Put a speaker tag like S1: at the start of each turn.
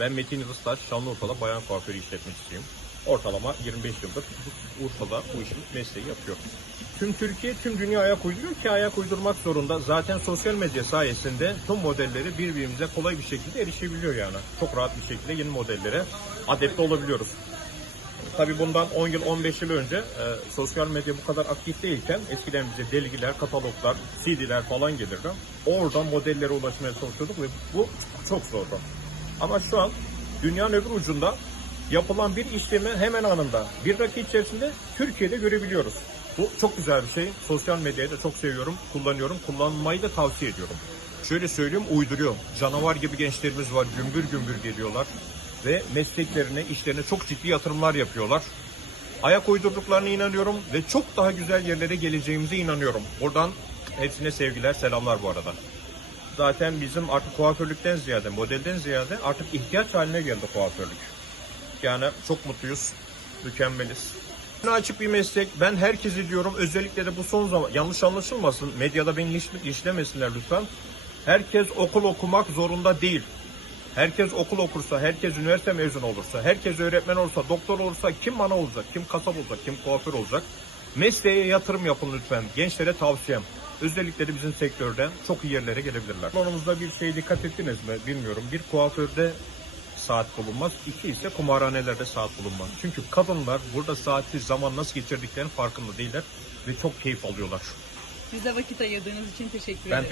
S1: Ben Metin Yıldız Taş, Şanlıurfa'da bayan kuaförü işletmecisiyim. Ortalama 25 yıldır Urfa'da bu işin mesleği yapıyorum. Tüm Türkiye, tüm dünya ayak uyduruyor ki ayak uydurmak zorunda. Zaten sosyal medya sayesinde tüm modelleri birbirimize kolay bir şekilde erişebiliyor yani. Çok rahat bir şekilde yeni modellere adapte olabiliyoruz. Tabii bundan 10 yıl, 15 yıl önce e, sosyal medya bu kadar aktif değilken eskiden bize dergiler, kataloglar, CD'ler falan gelirdi. Oradan modellere ulaşmaya çalışıyorduk ve bu çok zordu. Ama şu an dünyanın öbür ucunda yapılan bir işlemi hemen anında bir dakika içerisinde Türkiye'de görebiliyoruz. Bu çok güzel bir şey. Sosyal medyayı da çok seviyorum, kullanıyorum. Kullanmayı da tavsiye ediyorum. Şöyle söyleyeyim uyduruyor. Canavar gibi gençlerimiz var. Gümbür gümbür geliyorlar. Ve mesleklerine, işlerine çok ciddi yatırımlar yapıyorlar. Ayak uydurduklarına inanıyorum ve çok daha güzel yerlere geleceğimize inanıyorum. Buradan hepsine sevgiler, selamlar bu arada. Zaten bizim artık kuaförlükten ziyade, modelden ziyade artık ihtiyaç haline geldi kuaförlük. Yani çok mutluyuz, mükemmeliz. Önü açık bir meslek. Ben herkese diyorum özellikle de bu son zaman yanlış anlaşılmasın. Medyada beni linçlemesinler lütfen. Herkes okul okumak zorunda değil. Herkes okul okursa, herkes üniversite mezunu olursa, herkes öğretmen olursa, doktor olursa, kim bana olacak, kim kasap olacak, kim kuaför olacak. Mesleğe yatırım yapın lütfen. Gençlere tavsiyem. Özellikle de bizim sektörde çok iyi yerlere gelebilirler. Konumuzda bir şey dikkat ettiniz mi bilmiyorum. Bir kuaförde saat bulunmaz. İki ise kumarhanelerde saat bulunmaz. Çünkü kadınlar burada saati zaman nasıl geçirdiklerinin farkında değiller ve çok keyif alıyorlar.
S2: Bize vakit ayırdığınız için teşekkür
S1: Ben
S2: ederim.